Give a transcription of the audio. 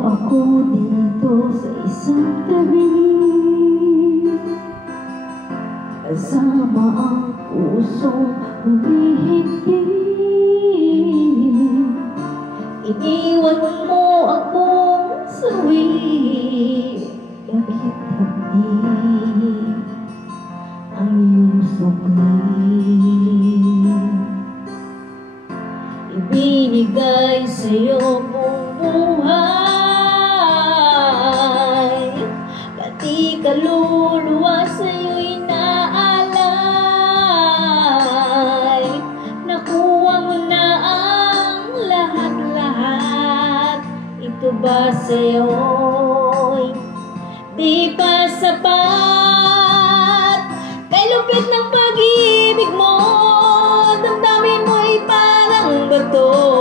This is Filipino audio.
ako dito sa isang tabi, kasama ang pusong humihintay. Iniwan mo akong sawi, kahit hindi ang iyong sukli. Ibinigay sa'yo kong buhay, pati kaluluwa sa'yo'y naalay. Nakuha mo na ang lahat-lahat, ito ba sa'yo'y di pa sapat? Kay lupit ng pag-ibig mo, damdamin mo'y parang bato.